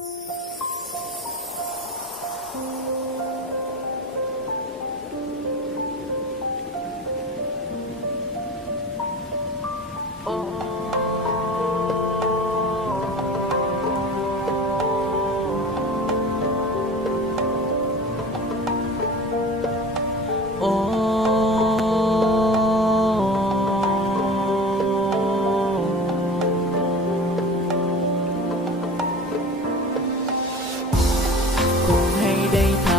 Música day.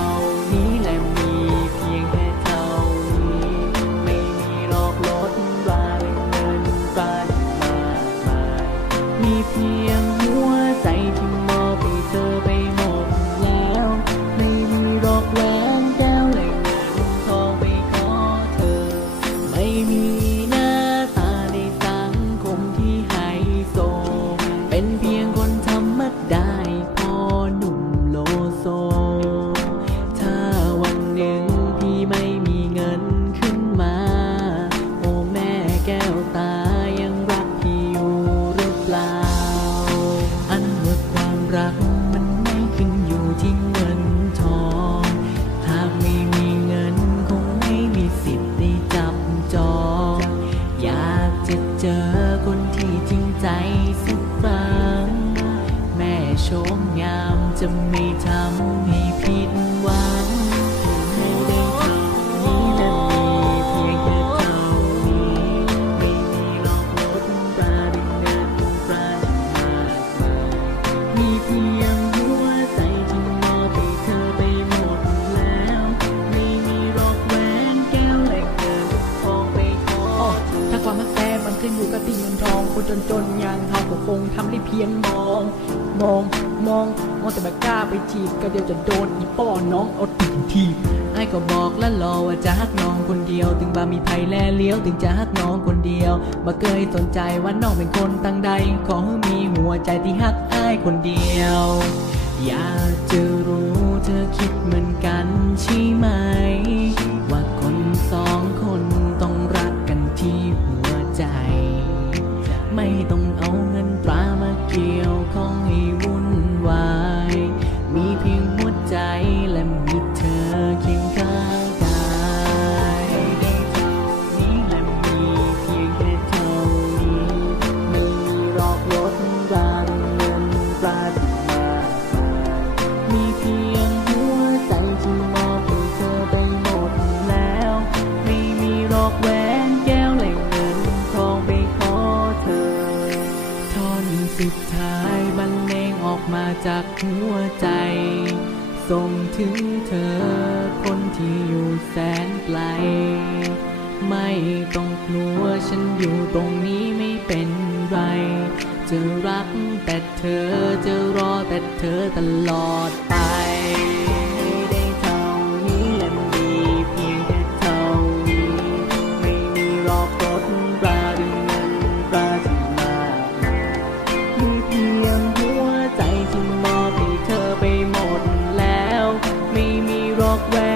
จนจนยังเฮาก็คงทำให้เพียงมอง มองมองมองแต่แบบกล้าไปจีบก็เดี๋ยวจะโดนอีป้อน้องเอาตีทีไอ้ก็บอกและรอว่าจะฮักน้องคนเดียว ถึงบามีภัยแลเลี้ยวถึงจะฮักน้องคนเดียวบ่เคยสนใจว่าน้องเป็นคนตั้งใด ขอให้มีหัวใจที่ฮักไอ้คนเดียว อยากจะรู้เธอคิดเหมือนกันใช่ไหม หัวใจ ส่งถึงเธอ คนที่อยู่แสนไกล ไม่ต้องกลัวฉันอยู่ตรงนี้ไม่เป็นไร จะรักแต่เธอจะรอแต่เธอตลอด walk